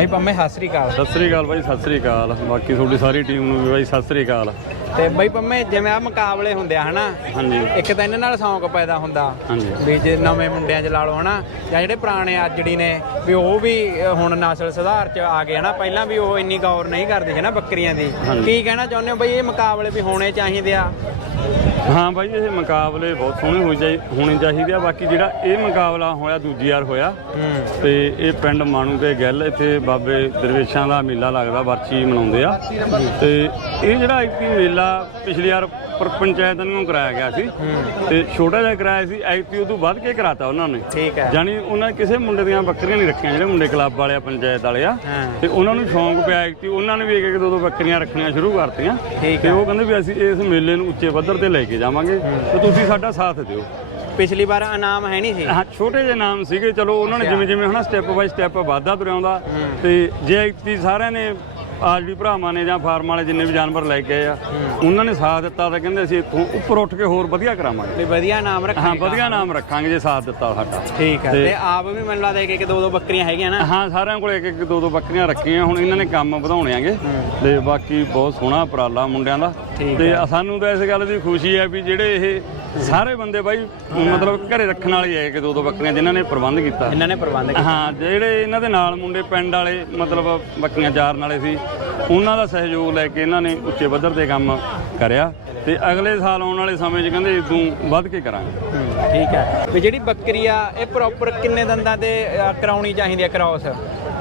ਬਾਈ ਪੰਮੇ ਸਤਿ ਸ੍ਰੀ ਅਕਾਲ। ਸਤਿ ਸ੍ਰੀ ਅਕਾਲ ਬਾਈ ਸਤਿ ਸ੍ਰੀ ਅਕਾਲ। ਬਾਕੀ ਤੁਹਾਡੀ ਸਾਰੀ ਟੀਮ ਨੂੰ ਵੀ ਬਾਈ ਸਤਿ ਸ੍ਰੀ ਅਕਾਲ। ਤੇ ਬਾਈ ਪੰਮੇ ਜਿਵੇਂ ਆ ਮੁਕਾਬਲੇ ਹੁੰਦੇ ਆ ਹਨਾ? ਹਾਂਜੀ। ਇੱਕ ਤਾਂ ਇਹਨਾਂ ਨਾਲ ਸ਼ੌਂਕ ਪੈਦਾ ਹੁੰਦਾ ਹਾਂਜੀ। ਵੀ ਜੇ ਨਵੇਂ ਮੁੰਡਿਆਂ 'ਚ ਲਾ ਲਓ ਹਨਾ? ਜਾਂ ਜਿਹੜੇ ਪੁਰਾਣੇ ਆਜੜੀ ਨੇ ਵੀ ਉਹ ਵੀ ਹੁਣ ਨਸਲ ਸੁਧਾਰ 'ਚ ਆ ਗਏ ਹਨਾ? ਪਹਿਲਾਂ ਵੀ ਉਹ ਇੰਨੀ ਗੌਰ ਨਹੀਂ ਕਰਦੇ ਸੀ ਨਾ ਬੱਕਰੀਆਂ ਦੀ। ਕੀ ਕਹਿਣਾ ਚਾਹੁੰਦੇ ਹੋ ਬਈ ਇਹ ਮੁਕਾਬਲੇ ਵੀ ਹੋਣੇ ਚਾਹੀਦੇ ਆ? ਹਾਂ ਬਾਈ ਇਹ ਮੁਕਾਬਲੇ ਬਹੁਤ ਸੋਹਣੇ ਹੋਣੇ ਚਾਹੀ ਹੋਣੇ ਚਾਹੀਦੇ ਆ। ਬਾਕੀ ਜਿਹੜਾ ਇਹ ਮੁਕਾਬਲਾ ਹੋਇਆ ਦੂਜੀ ਵਾਰ ਹੋਇਆ। ਤੇ ਇਹ ਪਿੰਡ ਮਾਣੂ ਤੇ ਗਿੱਲ ਇੱਥੇ ਬਾਬੇ ਦਰਵੇਸ਼ਾਂ ਦਾ ਮੇਲਾ ਲੱਗਦਾ ਵਰਚੀ ਮਨਾਉਂਦੇ ਆ। ਤੇ ਇਹ ਜਿਹੜਾ ਇੱਕ ਮੇਲਾ ਪਿਛਲੀ ਵਾਰ ਪਰ ਪੰਚਾਇਤ ਨੂੰ ਕਰਾਇਆ ਗਿਆ ਸੀ। ਤੇ ਛੋਟਾ ਜਿਹਾ ਕਰਾਇਆ ਸੀ ਐਕਟੀ ਉਦੋਂ ਵੱਧ ਕੇ ਕਰਾਤਾ ਉਹਨਾਂ ਨੇ। ਠੀਕ ਹੈ। ਜਾਨੀ ਉਹਨਾਂ ਕਿਸੇ ਮੁੰਡੇ ਦੀਆਂ ਬੱਕਰੀਆਂ ਨਹੀਂ ਰੱਖੀਆਂ ਜਿਹੜੇ ਮੁੰਡੇ ਕਲੱਬ ਵਾਲੇ ਆ ਪੰਚਾਇਤ ਵਾਲੇ ਆ। ਤੇ ਉਹਨਾਂ ਨੂੰ ਸ਼ੌਂਕ ਪਿਆ ਐਕਟੀ ਉਹਨਾਂ ਨੇ ਵੀ ਇੱਕ ਇੱਕ ਦੋ ਦੋ ਬੱਕਰੀਆਂ ਰੱਖਣੀਆਂ ਸ਼ੁਰੂ ਕਰਤੀਆਂ। ਤੇ ਉਹ ਕਹਿੰਦੇ ਵੀ ਅਸੀਂ ਇਸ ਮੇਲੇ ਨੂੰ ਉੱਚੇ ਪੱਧਰ ਤੇ ਲੈ ਕੇ ਜਾਵਾਂਗੇ। ਤੇ ਤੁਸੀਂ ਸਾਡਾ ਸਾਥ ਦਿਓ। ਪਿਛਲੀ ਵਾਰ ਇਨਾਮ ਹੈ ਨਹੀਂ ਸੀ? ਹਾਂ ਛੋਟੇ ਜਿਹੇ ਨਾਮ ਸੀਗੇ। ਚਲੋ ਉਹਨਾਂ ਨੇ। ਜਿਵੇਂ ਜਿਵੇਂ ਹਨਾ ਸਟੈਪ ਬਾਈ ਸਟੈਪ ਵਾਧਾ ਤੁਰਿਆ ਆਉਂਦਾ ਤੇ ਜੇ ਸਾਰਿਆਂ ਨੇ ਆਜੜੀ ਭਰਾਵਾਂ ਨੇ ਜਾਂ ਫਾਰਮ ਵਾਲੇ ਜਿੰਨੇ ਵੀ ਜਾਨਵਰ ਲੈ ਕੇ ਆਏ ਆ ਉਹਨਾਂ ਨੇ ਸਾਥ ਦਿੱਤਾ ਤਾਂ ਕਹਿੰਦੇ ਅਸੀਂ ਇੱਥੋਂ ਉੱਪਰ ਉੱਠ ਕੇ ਹੋਰ ਵਧੀਆ ਕਰਾਵਾਂਗੇ। ਵੀ ਵਧੀਆ ਰੱਖਾਂਗੇ ਹਾਂ ਵਧੀਆ ਨਾਮ ਰੱਖਾਂਗੇ ਜੇ ਸਾਥ ਦਿੱਤਾ ਸਾਡਾ। ਠੀਕ ਹੈ ਤੇ- ਤੇ ਆਪ ਵੀ ਮੈਨੂੰ ਲੱਗਦਾ ਇੱਕ ਇੱਕ ਦੋ ਦੋ ਬੱਕਰੀਆਂ ਹੈਗੀਆਂ ਨਾ। ਹਾਂ ਸਾਰਿਆਂ ਕੋਲ ਇੱਕ ਇੱਕ ਦੋ ਦੋ ਬੱਕਰੀਆਂ ਰੱਖੀਆਂ ਹੁਣ ਇਹਨਾਂ ਨੇ ਕੰਮ ਵਧਾਉਣੇ ਆਂਗੇ ਤੇ ਬਾਕੀ ਬਹੁਤ ਸੋਹਣਾ ਉਪਰਾਲਾ ਮੁੰਡਿਆਂ ਦਾ। ਠੀਕ ਤੇ ਸਾਨੂੰ ਤਾਂ ਇਸ ਗੱਲ ਦੀ ਖੁਸ਼ੀ ਹੈ ਵੀ ਜਿਹੜੇ ਇਹ ਸਾਰੇ ਬੰਦੇ ਬਾਈ ਮਤਲਬ ਘਰੇ ਰੱਖਣ ਵਾਲੇ ਆ ਕਿ ਦੋ ਦੋ ਬੱਕਰੀਆਂ ਜਿਨ੍ਹਾਂ ਨੇ ਪ੍ਰਬੰਧ ਕੀਤਾ। ਇਹਨਾਂ ਨੇ ਪ੍ਰਬੰਧ ਕੀਤਾ। ਹਾਂ ਜਿਹੜੇ ਇਹਨਾਂ ਦੇ ਨਾਲ ਮੁੰਡੇ ਪਿੰਡ ਵਾਲੇ ਮਤਲਬ ਬੱਕਰੀਆਂ ਚਾਰਨ ਵਾਲੇ ਸੀ ਉਹਨਾਂ ਦਾ ਸਹਿਯੋਗ ਲੈ ਕੇ ਇਹਨਾਂ ਨੇ ਉੱਚੇ ਪੱਧਰ ਤੇ ਕੰਮ ਕਰਿਆ ਤੇ ਅਗਲੇ ਸਾਲ ਆਉਣ ਵਾਲੇ ਸਮੇਂ 'ਚ ਕਹਿੰਦੇ ਇਦੋਂ ਵੱਧ ਕੇ ਕਰਾਂਗੇ। ਹੂੰ, ਠੀਕ ਹੈ। ਵੀ ਜਿਹੜੀ ਬੱਕਰੀ ਆ ਇਹ ਪ੍ਰੋਪਰ ਕਿੰਨੇ ਦੰਦਾਂ ਅ, ਕਰਾਉਣੀ ਚਾਹੀਦੀ ਹੈ ਕ੍ਰਾਸ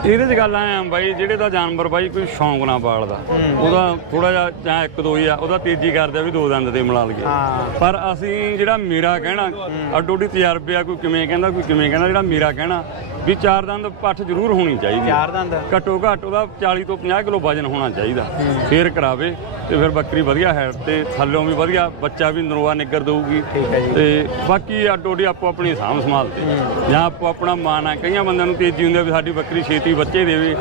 ਇਹਦੇ 'ਚ ਗੱਲ ਆਇਆ ਬਾਈ ਜਿਹੜੇ ਦਾ ਜਾਨਵਰ ਬਾਈ ਕੋਈ ਸ਼ੌਂਕ ਨਾ ਪਾਲਦਾ। ਉਹਦਾ ਥੋੜਾ ਜਿਹਾ ਜਾਂ ਇੱਕ ਦੋ ਹੀ ਆ ਉਹਦਾ ਤੇਜ਼ੀ ਕਰਦਾ ਵੀ ਦੋ ਦੰਦ ਤੇ ਮਿਲਾ ਹਾਂ। ਪਰ ਅਸੀਂ ਜਿਹੜਾ ਮੇਰਾ ਕਹਿਣਾ ਅੱਡੋ ਅੱਡੀ ਤਜਰਬੇ ਆ ਕੋਈ ਕਿਵੇਂ ਕਹਿੰਦਾ ਕੋਈ ਕਿਵੇਂ ਕਹਿੰਦਾ ਜਿਹੜਾ ਮੇਰਾ ਕਹਿਣਾ ਵੀ ਚਾਰ ਦੰਦ ਪੱਠ ਜ਼ਰੂਰ ਹੋਣੀ ਚਾਹੀਦੀ। ਚਾਰ ਦੰਦ? ਘੱਟੋ ਘੱਟ ਉਹਦਾ 40 ਤੋਂ 50 ਕਿਲੋ ਵਜਨ ਹੋਣਾ ਚਾਹੀਦਾ। ਫੇਰ ਕਰਾਵੇ ਤੇ ਫਿਰ ਬੱਕਰੀ ਵਧੀਆ ਹੈ ਤੇ ਥੱਲੋਂ ਵੀ ਵਧੀਆ ਬੱਚਾ ਵੀ ਨਰੋਆ ਨਿੱਗਰ ਦਊਗੀ। ਠੀਕ ਹੈ ਜੀ। ਤੇ ਬਾਕੀ ਅੱਡੀ ਆਪੋ ਆਪਣੀ ਸਾਂਭ ਸੰਭਾਲਦੇ ਜਾਂ ਆਪੋ ਆਪਣਾ ਮਾਨ ਆ ਕਈਆਂ ਬੰਦਿਆਂ ਨੂੰ ਤੇਜ਼ੀ ਹੁੰਦੀ ਆ ਵੀ ਸਾਡੀ ਬੱਕਰੀ ਛੇਤੀ ਬੱਚੇ ਦੇਵੇ।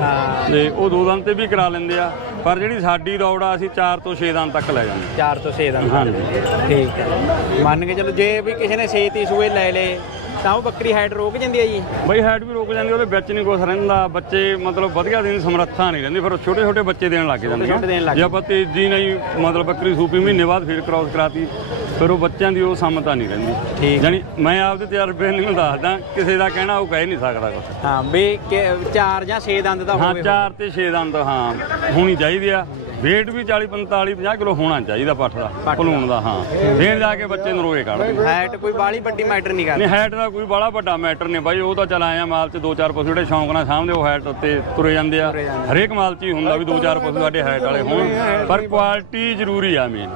ਤੇ ਉਹ ਦੋ ਦੰਦ ਤੇ ਵੀ ਕਰਾ ਲੈਂਦੇ ਆ। ਪਰ ਜਿਹੜੀ ਸਾਡੀ ਦੌੜ ਆ ਅਸੀਂ 4 ਤੋਂ 6 ਦੰਦ ਤੱਕ ਲੈ ਜਾਂਦੇ ਚਾਰ ਤੋਂ 6 ਦੰਦ ਹਾਂਜੀ। ਠੀਕ ਹੈ। ਮੰਨ ਕੇ ਚਲੋ ਜੇ ਵੀ ਕਿਸੇ ਨੇ ਛੇਤੀ ਸੂਏ ਲੈ ਲੇ ਤਾਂ ਉਹ ਬੱਕਰੀ ਹਾਈਟ ਰੋਕ ਜਾਂਦੀ ਹੈ ਜੀ? ਬਈ ਹਾਈਟ ਵੀ ਰੁਕ ਜਾਂਦੀ ਉਹਦੇ ਵਿੱਚ ਨਹੀਂ ਕੁਛ ਰਹਿੰਦਾ। ਬੱਚੇ ਮਤਲਬ ਵਧੀਆ ਦੇਣ ਸਮਰੱਥਾ ਨਹੀਂ ਰਹਿੰਦੀ ਫਿਰ ਛੋਟੇ ਛੋਟੇ ਬੱਚੇ ਦੇਣ ਲੱਗ ਜਾਂਦੇ ਛੋਟੇ ਦੇਣ ਲੱਗ ਜੇ ਆਪਾਂ ਤੇਜ਼ੀ ਨਹੀਂ ਮਤਲਬ ਬੱਕਰੀ ਸੂਪੀ ਮਹੀਨੇ ਬਾਅਦ ਫਿਰ ਕ੍ਰਾਸ ਕਰਾਤੀ ਫਿਰ ਉਹ ਬੱਚਿਆਂ ਦੀ ਉਹ ਸਮਤਾ ਨਹੀਂ ਰਹਿੰਦੀ। ਠੀਕ। ਜਾਨੀ ਮੈਂ ਆਪਦੇ ਤਜਰਬੇ ਨੂੰ ਦੱਸਦਾ ਕਿਸੇ ਦਾ ਕਹਿਣਾ ਉਹ ਕਹਿ ਨਹੀਂ ਸਕਦਾ ਕੁਛ। ਹਾਂ ਵੀ ਕਿ ਚਾਰ ਜਾਂ 6 ਦੰਦ ਦਾ ਹਾਂ ਹੋਵੇ। 4 ਤੇ 6 ਦੰਦ ਹਾਂ ਹੋਣੀ ਚਾਹੀਦੀ ਆ। Weight ਵੀ 40 45 50 ਕਿਲੋ ਹੋਣਾ ਚਾਹੀਦਾ ਪੱਠ ਦਾ ਭਲੂਣ ਦਾ ਹਾਂ। ਫੇਰ ਜਾ ਕੇ ਬੱਚੇ ਨਰੋਏ ਕੱਢਦੇ। ਹਾਈਟ ਕੋਈ ਬਾਲੀ ਵੱਡੀ ਮੈਟਰ ਨਹੀਂ ਕਰਦੀ। ਨਹੀਂ ਹਾਈਟ ਦਾ ਕੋਈ ਬੜਾ ਵੱਡਾ ਮੈਟਰ ਨਹੀਂ। ਬਾਈ ਉਹ ਤਾਂ ਚਲ ਆਇਆ ਮਾਲ 'ਚ ਦੋ ਚਾਰ ਪਸ਼ੂ ਜਿਹੜੇ ਸ਼ੌਂਕ ਨਾਲ ਸਾਹਮਣੇ ਉਹ ਹਾਈਟ ਉੱਤੇ ਤੁਰੇ ਜਾਂਦੇ ਆ। ਹਰੇਕ ਮਾਲ 'ਚ ਹੀ ਹੁੰਦਾ ਵੀ ਦੋ ਚਾਰ ਪਸ਼ੂ ਸਾਡੇ ਹਾਈਟ ਵਾਲੇ ਹੋਣ। ਪਰ ਕੁਆਲਿਟੀ ਜ਼ਰੂਰੀ ਆ ਮੇਨ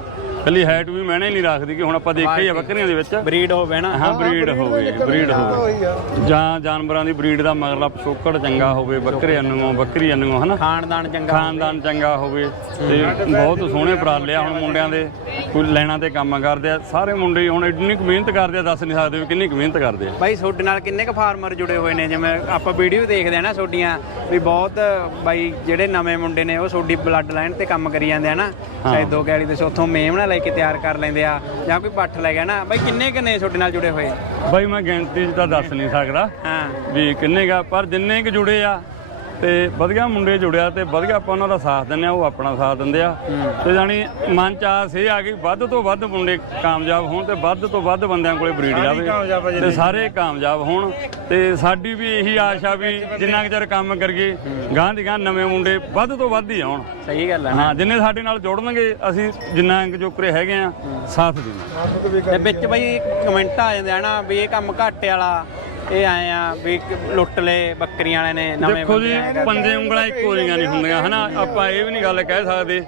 ਕੱਲੀ ਹਾਈਟ ਵੀ ਮੈਨੇ ਨਹੀਂ ਰੱਖਦੀ ਕਿ ਹੁਣ ਆਪਾਂ ਦੇਖਿਆ ਹੀ ਆ ਬੱਕਰੀਆਂ ਦੇ ਵਿੱਚ। ਬਰੀਡ ਹੋਵੇ ਨਾ। ਹਾਂ ਬਰੀਡ ਹੋਵੇ ਬਰੀਡ ਹੋਵੇ ਜਾਂ ਜਾਨਵਰਾਂ ਦੀ ਬਰੀਡ ਦਾ ਮਗਰਲਾ ਪਿਛੋਕੜ ਚੰਗਾ ਹੋਵੇ ਬੱਕਰੇ ਨੂੰ ਬੱਕਰੀ ਨੂੰ ਹਨਾ? ਖਾਨਦਾਨ ਚੰਗਾ ਖਾਨਦਾਨ ਚੰਗਾ ਹੋਵੇ। ਤੇ ਬਹੁਤ ਸੋਹਣੇ ਉਪਰਾਲੇ ਆ ਹੁਣ ਮੁੰਡਿਆਂ ਦੇ। ਕੋਈ ਲੈਣਾ ਤੇ ਕੰਮ ਕਰਦੇ ਆ। ਸਾਰੇ ਮੁੰਡੇ ਹੁਣ ਇੰਨੀ ਕੁ ਮਿਹਨਤ ਕਰਦੇ ਆ ਦੱਸ ਨਹੀਂ ਸਕਦੇ ਵੀ ਕਿੰਨੀ ਕੁ ਮਿਹਨਤ ਕਰਦੇ ਆ। ਬਾਈ ਤੁਹਾਡੇ ਨਾਲ ਕਿੰਨੇ ਕੁ ਫਾਰਮਰ ਜੁੜੇ ਹੋਏ ਨੇ? ਜਿਵੇਂ ਆਪਾਂ ਵੀਡੀਓ ਦੇਖਦੇ ਆ ਨਾ ਤੁਹਾਡੀਆਂ ਵੀ ਬਹੁਤ ਬਾਈ ਜਿਹੜੇ ਨਵੇਂ ਮੁੰਡੇ ਨੇ ਉਹ ਤੁਹਾਡੀ ਬਲੱਡ ਲਾਈਨ ਤੇ ਕੰਮ ਕਰੀ ਜਾਂਦੇ ਆ ਨਾ। ਚਾਹੇ ਦੋ ਗੈਲੀ ਦੇ ਉੱਥੋਂ ਮੇਮਣਾ ਲੈ ਕੇ ਤਿਆਰ ਕਰ ਲੈਂਦੇ ਆ ਜਾਂ ਕੋਈ ਪੱਠ ਲੈ ਗਿਆ ਨਾ? ਬਾਈ ਕਿੰਨੇ ਕਿੰਨੇ ਤੁਹਾਡੇ ਨਾਲ ਜੁੜੇ ਹੋਏ? ਬਾਈ ਮੈਂ ਗਿਣਤੀ 'ਚ ਤਾਂ ਦੱਸ ਨਹੀਂ ਸਕਦਾ। ਹਾਂ। ਵੀ ਕਿੰਨੇ ਗਾ ਪਰ ਜਿੰਨੇ ਕੁ ਜੁੜੇ ਆ ਤੇ ਵਧੀਆ ਮੁੰਡੇ ਜੁੜਿਆ ਤੇ ਵਧੀਆ ਆਪਾਂ ਉਹਨਾਂ ਦਾ ਸਾਥ ਦਿੰਦੇ ਆ ਉਹ ਆਪਣਾ ਸਾਥ ਦਿੰਦੇ ਆ। ਤੇ ਜਾਨੀ ਮਨ ਚ ਆਸ ਇਹ ਆ ਗਈ ਵੱਧ ਤੋਂ ਵੱਧ ਮੁੰਡੇ ਕਾਮਯਾਬ ਹੋਣ ਤੇ ਵੱਧ ਤੋਂ ਵੱਧ ਬੰਦਿਆਂ ਕੋਲੇ ਬਰੀਡ ਜਾਵੇ ਤੇ ਸਾਰੇ ਕਾਮਯਾਬ ਹੋਣ। ਤੇ ਸਾਡੀ ਵੀ ਇਹੀ ਆਸ ਆ ਵੀ ਜਿੰਨਾ ਕੁ ਚਿਰ ਕੰਮ ਕਰੀਏ ਗਾਂ ਦੀ ਗਾਂ ਨਵੇਂ ਮੁੰਡੇ ਵੱਧ ਤੋਂ ਵੱਧ ਹੀ ਆਉਣ। ਸਹੀ ਗੱਲ ਹੈ ਹਾਂ ਜਿੰਨੇ ਸਾਡੇ ਨਾਲ ਜੁੜਨਗੇ ਅਸੀਂ ਜਿੰਨਾ ਕੁ ਜੋਕਰੇ ਹੈਗੇ ਆ ਸਾਥ ਦੇਣਾ ਤੇ ਵਿੱਚ ਬਾਈ ਕਮੈਂਟ ਆ ਜਾਂਦੇ ਆ ਨਾ ਵੀ ਇਹ ਕੰਮ ਘਾਟੇ ਵਾਲਾ ਇਹ ਆਏ ਆ ਵੀ ਲੁੱਟ ਲੇ ਬੱਕਰੀਆਂ ਵਾਲੇ ਨੇ ਨਵੇਂ ਦੇਖੋ ਜੀ। ਪੰਜੇ ਉਂਗਲਾਂ ਇੱਕੋ ਜਿਹੀਆਂ ਨਹੀਂ ਹੁੰਦੀਆਂ ਹਨਾ? ਆਪਾਂ ਇਹ ਵੀ ਨਹੀਂ ਗੱਲ ਕਹਿ ਸਕਦੇ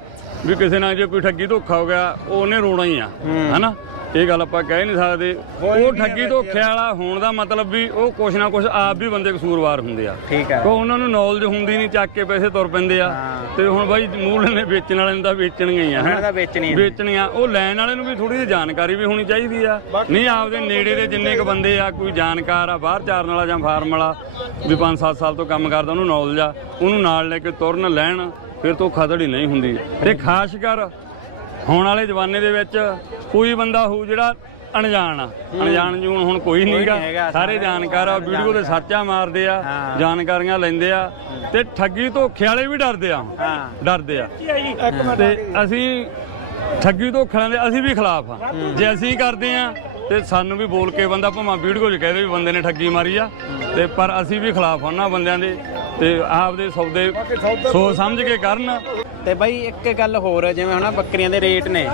ਵੀ ਕਿਸੇ ਨਾਲ ਜੇ ਕੋਈ ਠੱਗੀ ਧੋਖਾ ਹੋ ਗਿਆ ਉਹ ਉਹਨੇ ਰੋਣਾ ਹੀ ਆ ਹਨਾ? ਇਹ ਗੱਲ ਆਪਾਂ ਕਹਿ ਨਹੀਂ ਸਕਦੇ। ਉਹ ਠੱਗੀ ਧੋਖੇ ਵਾਲਾ ਹੋਣ ਦਾ ਮਤਲਬ ਵੀ ਉਹ ਕੁਛ ਨਾ ਕੁਛ ਆਪ ਵੀ ਬੰਦੇ ਕਸੂਰਵਾਰ ਹੁੰਦੇ ਆ। ਠੀਕ ਹੈ। ਕੋ ਉਹਨਾਂ ਨੂੰ ਨੌਲੇਜ ਹੁੰਦੀ ਨਹੀਂ ਚੱਕ ਕੇ ਪੈਸੇ ਤੁਰ ਪੈਂਦੇ ਆ। ਤੇ ਹੁਣ ਬਾਈ ਮੂਲ ਨੇ ਵੇਚਣ ਵਾਲੇ ਨੂੰ ਤਾਂ ਵੇਚਣੀਆਂ ਹੀ ਆ ਉਹਨਾਂ। ਦਾ ਵੇਚਣੀ ਹੈ। ਵੇਚਣੀਆਂ। ਉਹ ਲੈਣ ਵਾਲੇ ਨੂੰ ਵੀ ਥੋੜੀ ਜਿਹੀ ਜਾਣਕਾਰੀ ਵੀ ਹੋਣੀ ਚਾਹੀਦੀ ਆ। ਨਹੀਂ ਆਪਦੇ ਨੇੜੇ ਦੇ ਜਿੰਨੇ ਕ ਬੰਦੇ ਆ ਕੋਈ ਜਾਣਕਾਰ ਆ ਬਾਹਰ ਚਾਰਨ ਵਾਲਾ ਜਾਂ ਫਾਰਮ ਵਾਲਾ ਵੀ 5-7 ਸਾਲ ਤੋਂ ਕੰਮ ਕਰਦਾ ਉਹਨੂੰ ਨੌਲੇਜ ਆ। ਉਹਨੂੰ ਨਾਲ ਲੈ ਕੇ ਤੁਰਨ ਲੈਣ ਫਿਰ ਤੋਂ ਖਤੜੀ ਨਹੀਂ ਹੁੰਦੀ। ਤੇ ਖਾਸ ਕਰ ਹੁਣ ਵਾਲੇ ਜਵਾਨੇ ਦੇ ਵਿੱਚ ਕੋਈ ਬੰਦਾ ਹੋਊ ਜਿਹੜਾ ਅਣਜਾਣ ਆ। ਅਣਜਾਣ ਜੂਨ ਹੁਣ ਕੋਈ ਨਹੀਂਗਾ ਹੈਗਾ, ਸਾਰੇ ਜਾਣਕਾਰ ਆ ਵੀਡੀਓ ਦੇ ਸੱਚਾ ਮਾਰਦੇ ਆ। ਜਾਣਕਾਰੀਆਂ ਲੈਂਦੇ ਆ ਤੇ ਠੱਗੀ ਧੋਖੇ ਵਾਲੇ ਵੀ ਡਰਦੇ ਆ ਡਰਦੇ ਆ। ਤੇ ਅਸੀਂ ਠੱਗੀ ਧੋਖਿਆਂ ਦੇ ਅਸੀਂ ਵੀ ਖਿਲਾਫ ਆ। ਜੇ ਅਸੀਂ ਕਰਦੇ ਆ ਤੇ ਸਾਨੂੰ ਵੀ ਬੋਲ ਕੇ ਬੰਦਾ ਭਾਵੇਂ ਵੀਡੀਓ 'ਚ ਕਹਦੇ ਵੀ ਬੰਦੇ ਨੇ ਠੱਗੀ ਮਾਰੀ ਆ। ਤੇ ਪਰ ਅਸੀਂ ਵੀ ਖਿਲਾਫ ਆ ਉਹਨਾਂ ਬੰਦਿਆਂ ਦੇ। ਤੇ ਆਪਦੇ ਸੌਦੇ ਸੋਚ ਸਮਝ ਕੇ ਕਰਨ। ਤੇ ਬਾਈ ਇੱਕ ਗੱਲ ਹੋਰ ਜਿਵੇਂ ਹੁਣ ਬੱਕਰੀਆਂ ਦੇ ਰੇਟ ਨੇ।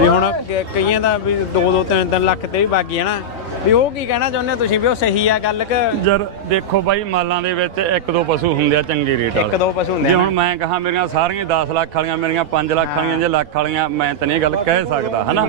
ਵੀ ਹੁਣ ਕਈਆਂ ਦਾ ਵੀ 2 2 3 3 ਲੱਖ ਤੇ ਵੀ ਬਾਕੀ ਹੈ ਨਾ। ਵੀ ਉਹ ਕੀ ਕਹਿਣਾ ਚਾਹੁੰਦੇ ਹੋ ਤੁਸੀਂ ਵੀ ਉਹ ਸਹੀ ਆ ਗੱਲ ਕਿ? ਜਰ ਦੇਖੋ ਬਾਈ ਮਾਲਾਂ ਦੇ ਵਿੱਚ ਇੱਕ ਦੋ ਪਸ਼ੂ ਹੁੰਦੇ ਆ ਚੰਗੇ ਰੇਟ ਇੱਕ ਵਾਲੇ ਦੋ ਪਸ਼ੂ ਹੁੰਦੇ ਜੇ ਆ ਹੁਣ ਮੈਂ ਕਹਾ ਮੇਰੀਆਂ ਸਾਰੀਆਂ 10 ਲੱਖ ਵਾਲੀਆਂ ਮੇਰੀਆਂ 5 ਲੱਖ ਵਾਲੀਆਂ ਜੇ ਲੱਖ ਵਾਲੀਆਂ ਮੈਂ ਤਾਂ ਨਹੀਂ ਇਹ ਗੱਲ ਕਹਿ ਸਕਦਾ ਹਨਾ?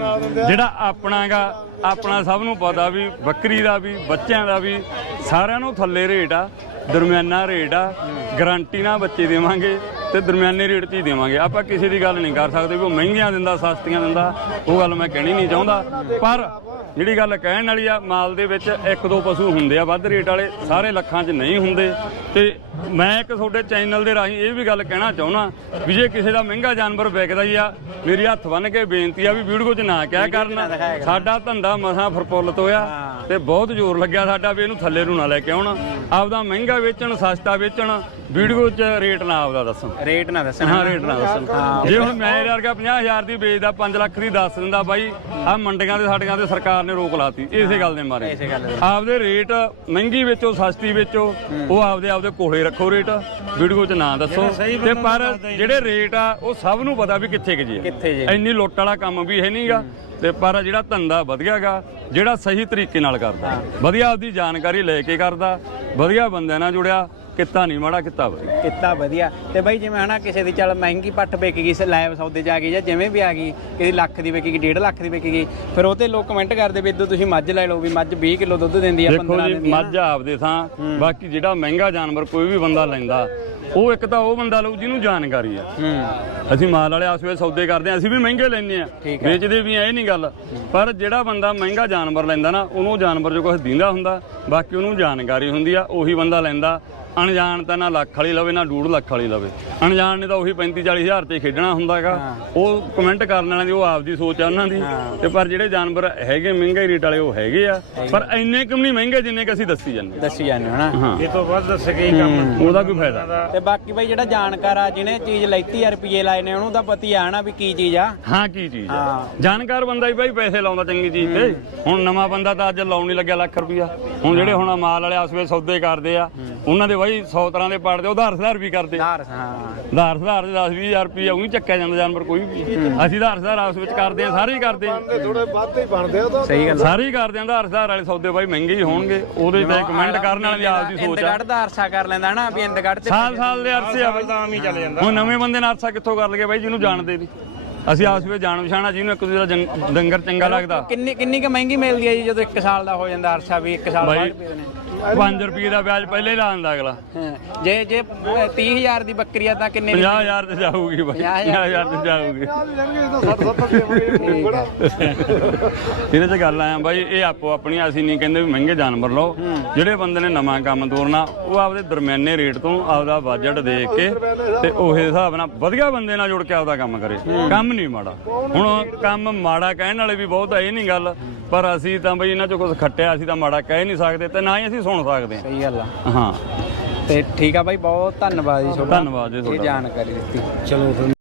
ਜਿਹੜਾ ਆਪਣਾਗਾ ਆਪਣਾ ਸਭ ਨੂੰ ਪਤਾ ਵੀ ਬੱਕਰੀ ਦਾ ਵੀ ਬੱਚਿਆਂ ਦਾ ਵੀ ਸਾਰਿਆਂ ਨੂੰ ਥੱਲੇ ਰੇਟ ਆ। ਦਰਮਿਆਨਾ ਰੇਟ ਆ ਗਾਰੰਟੀ ਨਾਲ ਬੱਚੇ ਦੇਵਾਂਗੇ ਤੇ ਦਰਮਿਆਨੇ ਰੇਟ 'ਚ ਹੀ ਦੇਵਾਂਗੇ। ਆਪਾਂ ਕਿਸੇ ਦੀ ਗੱਲ ਨਹੀਂ ਕਰ ਸਕਦੇ ਵੀ ਉਹ ਮਹਿੰਗੀਆਂ ਦਿੰਦਾ ਸਸਤੀਆਂ ਦਿੰਦਾ ਉਹ ਗੱਲ ਮੈਂ ਕਹਿਣੀ ਨਹੀਂ ਚਾਹੁੰਦਾ। ਪਰ ਜਿਹੜੀ ਗੱਲ ਕਹਿਣ ਵਾਲੀ ਆ ਮਾਲ ਦੇ ਵਿੱਚ ਇੱਕ ਦੋ ਪਸ਼ੂ ਹੁੰਦੇ ਆ ਵੱਧ ਰੇਟ ਵਾਲੇ ਸਾਰੇ ਲੱਖਾਂ 'ਚ ਨਹੀਂ ਹੁੰਦੇ। ਤੇ ਮੈਂ ਇੱਕ ਤੁਹਾਡੇ ਚੈਨਲ ਦੇ ਰਾਹੀਂ ਇਹ ਵੀ ਗੱਲ ਕਹਿਣਾ ਚਾਹੁੰਦਾ ਵੀ ਜੇ ਕਿਸੇ ਦਾ ਮਹਿੰਗਾ ਜਾਨਵਰ ਵਿਕਦਾ ਹੀ ਆ ਮੇਰੀ ਹੱਥ ਬੰਨ ਕੇ ਬੇਨਤੀ ਆ ਵੀ ਵੀਡੀਓ 'ਚ ਨਾ ਕਿਹਾ ਕਰਨ। ਸਾਡਾ ਧੰਦਾ ਮਸਾਂ ਫਰਪੁੱਲਤ ਹੋਇਆ। ਤੇ ਬਹੁਤ ਜ਼ੋਰ ਲੱਗਿਆ ਸਾਡਾ ਵੀ ਇਹਨੂੰ ਥੱਲੇ ਨੂੰ ਨਾ ਲੈ ਕੇ ਆਉਣ। ਆਪਦਾ ਮਹਿੰਗਾ ਵੇਚਣ ਸਸਤਾ ਵੇਚਣ ਵੀਡੀਓ 'ਚ ਰੇਟ ਨਾ ਆਪਦਾ ਦੱਸਣ। ਰੇਟ ਨਾ ਦੱਸਣਾ। ਹਾਂ ਰੇਟ ਨਾ ਦੱਸਣ। ਜੇ ਹੁਣ ਮੈਂ ਯਾਰ ਵਰਗਾ 50000 ਦੀ ਵੇਚਦਾ 5 ਲੱਖ ਦੀ ਦੱਸ ਦਿੰਦਾ ਬਾਈ ਆ ਮੰਡੀਆਂ ਦੇ ਸਾਡੀਆਂ ਤੇ ਸਰਕਾਰ ਨੇ ਰੋਕ ਲਾਤੀ। ਇਸੇ ਗੱਲ ਦੇ ਮਾਰੇ। ਆਪਦੇ ਰੇਟ ਮਹਿੰਗੀ ਵੇਚੋ ਸਸਤੀ ਵੇਚੋ ਉਹ ਆਪਦੇ ਆਪਦੇ ਕੋਲੇ ਰੱਖੋ ਰੇਟ। ਵੀਡੀਓ 'ਚ ਨਾ ਦੱਸੋ। ਤੇ ਪਰ ਜਿਹੜੇ ਰੇਟ ਆ ਉਹ ਸਭ ਨੂੰ ਪਤਾ ਵੀ ਕਿੱਥੇ ਕਿ ਜੀ ਆ। ਕਿੱਥੇ ਜੀ। ਇੰਨੀ ਲੁੱਟ ਵਾਲਾ ਕੰਮ ਵੀ ਹੈ। ਨਹੀਂਗਾ ਤੇ ਪਰ ਜਿਹੜਾ ਧੰਦਾ ਵਧੀਆਗਾ ਜਿਹੜਾ ਸਹੀ ਤਰੀਕੇ ਨਾਲ ਕਰਦਾ। ਵਧੀਆ ਆਪਦੀ ਜਾਣਕਾਰੀ ਲੈ ਕੇ ਕਰਦਾ ਵਧੀਆ ਬੰਦਿਆਂ ਨਾਲ ਜੁੜਿਆ ਕਿੱਤਾ ਨਹੀਂ ਮਾੜਾ ਕਿੱਤਾ ਵਧੀਆ। ਕਿੱਤਾ ਵਧੀਆ। ਤੇ ਬਾਈ ਜਿਵੇਂ ਹਨਾ ਕਿਸੇ ਦੀ ਚੱਲ ਮਹਿੰਗੀ ਪੱਠ ਵਿਕ ਗਈ ਲਾਈਵ ਸੌਦੇ ਜਾ ਗਈ ਜਾਂ ਜਿਵੇਂ ਵੀ ਆ ਗਈ ਕਿਸੇ ਲੱਖ ਦੀ ਵਿਕ ਗਈ 1.5 ਲੱਖ ਦੀ ਵਿਕ ਗਈ ਫਿਰ ਉਹ ਤੇ ਲੋਕ ਕਮੈਂਟ ਕਰਦੇ ਵੀ ਇਦੋਂ ਤੁਸੀਂ ਮੱਝ ਲੈ ਲਓ ਵੀ ਮੱਝ 20 ਕਿਲੋ ਦੁੱਧ ਦਿੰਦੀ ਆ ਦੇਖੋ 15 ਜੀ ਦਿੰਦੀ ਆ। ਮੱਝ ਆਪਦੇ ਥਾਂ ਬਾਕੀ ਜਿਹੜਾ ਮਹਿੰਗਾ ਜਾਨਵਰ ਕੋਈ ਵੀ ਬੰਦਾ ਲੈਂਦਾ ਉਹ ਇੱਕ ਤਾਂ ਉਹ ਬੰਦਾ ਲਊ ਜਿਹਨੂੰ ਜਾਣਕਾਰੀ ਆ। ਹੂੰ ਅਸੀਂ ਮਾਲ ਵਾਲੇ ਆਸ ਵੇਲੇ ਸੌਦੇ ਕਰਦੇ ਆ ਅਸੀਂ ਵੀ ਮਹਿੰਗੇ ਲੈਂਦੇ ਆ। ਵੇਚਦੇ ਵੀ ਆ ਇਹ ਨਹੀਂ ਗੱਲ। ਪਰ ਜਿਹੜਾ ਬੰਦਾ ਮਹਿੰਗਾ ਜਾਨਵਰ ਲੈਂਦਾ ਨਾ ਉਹਨੂੰ ਜਾਨਵਰ ਜੋ ਕੁਝ ਦਿੰਦਾ ਹੁੰਦਾ ਬਾਕੀ ਉਹਨੂੰ ਜਾਣਕਾਰੀ ਹੁੰਦੀ ਆ ਉਹੀ ਬੰਦਾ ਲੈਂਦਾ। ਅਣਜਾਣ ਤਾਂ ਨਾ ਲੱਖ ਵਾਲੀ ਲਵੇ ਨਾ ਡੂਢ ਲੱਖ ਵਾਲੀ ਲਵੇ। ਅਣਜਾਣ ਨੇ ਤਾਂ ਉਹੀ 35 40 ਹਜ਼ਾਰ ਤੇ ਖੇਡਣਾ ਹੁੰਦਾਗਾ ਉਹ ਕਮੈਂਟ ਕਰਨ ਵਾਲਿਆਂ ਦੀ ਉਹ ਆਪਦੀ ਸੋਚ ਆ ਉਹਨਾਂ ਦੀ। ਤੇ ਪਰ ਜਿਹੜੇ ਜਾਨਵਰ ਹੈਗੇ ਮਹਿੰਗੇ ਰੇਟ ਵਾਲੇ ਉਹ ਹੈਗੇ ਆ। ਪਰ ਇੰਨੇ ਕੁ ਵੀ ਨਹੀਂ ਮਹਿੰਗੇ ਜਿੰਨੇ ਕਿ ਅਸੀਂ ਦੱਸੀ ਜਾਂਦੇ। ਦੱਸੀ ਜਾਂਦੇ ਹੋ ਨਾ। ਹਾਂ। ਇਹ ਤੋਂ ਵੱਧ ਦੱਸ ਕੇ ਹੀ ਕੰਮ। ਉਹਦਾ ਕੋਈ ਫਾਇਦਾ। ਤੇ ਬਾਕੀ ਬਾਈ ਜਿਹੜਾ ਜਾਣਕਾਰ ਆ ਜਿਹਨੇ ਚੀਜ਼ ਲੈਤੀ ਆ ਰੁਪਏ ਲਾਏ ਨੇ ਉਹਨੂੰ ਤਾਂ ਪਤੀ ਆ ਨਾ ਵੀ ਕੀ ਚੀਜ਼ ਆ। ਹਾਂ ਕੀ ਚੀਜ਼ ਹਾਂ। ਜਾਣਕਾਰ ਬੰਦਾ ਹੀ ਭਾਈ ਪੈਸੇ ਲਾਉਂਦਾ ਚੰਗੀ ਚੀਜ਼ ਤੇ। ਹੁਣ ਨਵਾਂ ਬੰਦਾ ਤਾਂ ਅੱਜ ਲਾਉਣ ਨਹੀਂ ਲੱਗਿਆ ਲੱਖ ਰੁਪਈਆ। ਹੁਣ ਜਿਹੜੇ ਹੁਣ ਮਾਲ ਵਾਲੇ ਆਸਵੇ ਸੌਦੇ ਕਰਦੇ ਆ। ਉਹਨਾਂ ਦੇ ਬਾਈ 100 ਤਰ੍ਹਾਂ ਦੇ ਪੜਦੇ ਉਧਾਰ ਸੁਧਾਰ ਵੀ ਕਰਦੇ। ਧਾਰ ਹਾਂ। ਉਧਾਰ ਸੁਧਾਰ ਦੇ 10 20000 ਰੁਪਈਆ ਉਹੀ ਚੱਕਿਆ ਜਾਂਦਾ ਜਾਨਵਰ ਕੋਈ ਵੀ। ਅਸੀਂ ਉਧਾਰ ਸੁਧਾਰ ਆਪਸ ਵਿੱਚ ਕਰਦੇ ਆ ਸਾਰੇ ਹੀ ਕਰਦੇ ਆ ਥੋੜੇ ਵੱਧ ਹੀ ਬਣਦੇ ਆ ਤਾਂ ਸਹੀ ਗੱਲ ਸਾਰੇ ਹੀ ਕਰਦੇ ਆ ਉਧਾਰ ਸੁਧਾਰ ਵਾਲੇ ਸੌਦੇ ਬਾਈ ਮਹਿੰਗੇ ਹੀ ਹੋਣਗੇ। ਉਹਦੇ ਤੇ ਕਮੈਂਟ ਕਰਨ ਵਾਲੀ ਆਪਦੀ ਸੋਚ ਆ। ਇੰਦਗੜ ਦਾ ਅਰਸਾ ਕਰ ਲੈਂਦਾ ਨਾ ਵੀ ਇੰਦਗੜ ਤੇ ਸਾਲ ਸਾਲ ਦੇ ਅਰਸੇ ਆ ਬਾਈ। ਤਾਂ ਆਮ ਹੀ ਚੱਲ ਜਾਂਦਾ। ਹੁਣ ਨਵੇਂ ਬੰਦੇ ਨਾਲ ਅਰਸਾ ਕਿੱਥੋਂ ਕਰ ਲਗੇ ਬਾਈ ਜਿਹਨੂੰ ਜਾਣਦੇ ਨਹੀਂ ਅਸੀਂ ਆਪਸ ਵਿੱਚ ਜਾਣ ਪਛਾਣਾ ਜਿਹਨੂੰ ਇੱਕ ਦੂਜੇ ਦਾ ਜੰਗ- ਡੰਗਰ ਚੰਗਾ ਲੱਗਦਾ। ਕਿੰਨੀ ਕਿੰਨੀ ਕੁ ਮਹਿੰਗੀ ਮਿਲਦੀ ਹੈ ਜੀ ਜਦੋਂ 1 ਸਾਲ ਦਾ ਹੋ ਜਾਂਦਾ ਅਰਸਾ ਵੀ 1 ਸਾਲ ਬਾਈ ਬਾਅਦ ਰੁਪਏ ਨੇ 5 ਰੁਪਏ ਦਾ ਵਿਆਜ ਪਹਿਲੇ ਹੀ ਲਾ ਦਿੰਦਾ ਅਗਲਾ। ਹਾਂ। ਜੇ ਜੇ 30000 ਦੀ ਬੱਕਰੀ ਆ ਤਾਂ ਕਿੰਨੇ ਦੀ 50000 ਤੇ ਜਾਊਗੀ ਬਾਈ। 50000 ਤੇ ਜਾਊਗੀ। ਤਾਂ 60 70 ਦੇਵਾਂਗੇ ਬੜਾ ਇਹਦੇ ਚ ਗੱਲ ਆਇਆ ਬਾਈ ਇਹ ਆਪੋ ਆਪਣੀਆਂ ਅਸੀਂ ਨਹੀਂ ਕਹਿੰਦੇ ਵੀ ਮਹਿੰਗੇ ਜਾਨਵਰ ਲਓ। ਜਿਹੜੇ ਬੰਦੇ ਨੇ ਨਵਾਂ ਕੰਮ ਤੋਰਨਾ ਉਹ ਆਪਦੇ ਦਰਮਿਆਨੇ ਰੇਟ ਤੋਂ ਆਪਦਾ ਬਜਟ ਦੇਖ ਕੇ ਤੇ ਉਹੇ ਹਿਸਾਬ ਨਾਲ ਵਧੀਆ ਬੰਦੇ ਨਾਲ ਜੁੜ ਕੇ ਆਪਦਾ ਕੰਮ ਕਰੇ। ਕੰਮ ਨਹੀਂ ਮਾੜਾ। ਹੁਣ ਕੰਮ ਮਾੜਾ ਕਹਿਣ ਵਾਲੇ ਵੀ ਬਹੁਤ ਆ ਇਹ ਨਹੀਂ ਗੱਲ। ਪਰ ਅਸੀਂ ਤਾਂ ਬਈ ਇਹਨਾਂ ਚੋਂ ਕੁਝ ਖੱਟਿਆ ਅਸੀਂ ਤਾਂ ਮਾੜਾ ਕਹਿ ਨਹੀਂ ਸਕਦੇ ਤੇ ਨਾ ਹੀ ਅਸੀਂ ਸੁਣ ਸਕਦੇ ਸਹੀ ਗੱਲ ਆ। ਹਾਂ। ਤੇ ਠੀਕ ਆ ਬਾਈ ਬਹੁਤ ਧੰਨਵਾਦ ਜੀ ਤੁਹਾਡਾ। ਧੰਨਵਾਦ ਜੀ ਇਹ ਤੁਹਾਡਾ ਜਾਣਕਾਰੀ ਦਿੱਤੀ। ਚਲੋ ਫਿਰ।